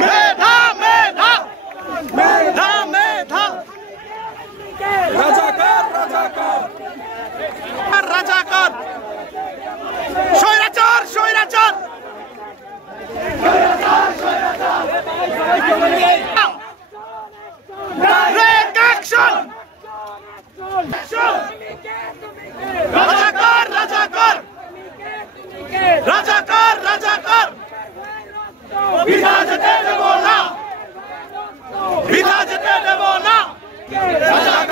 মেধা মেধা মেধা মেধা রাজাকার রাজাকার রাজাকার স্বৈরাচার স্বৈরাচার রাজাকার রাজাকার রাজাকার রাজাকার বিধা যেতে দেব না বিধা যেতে দেব না রাজাকার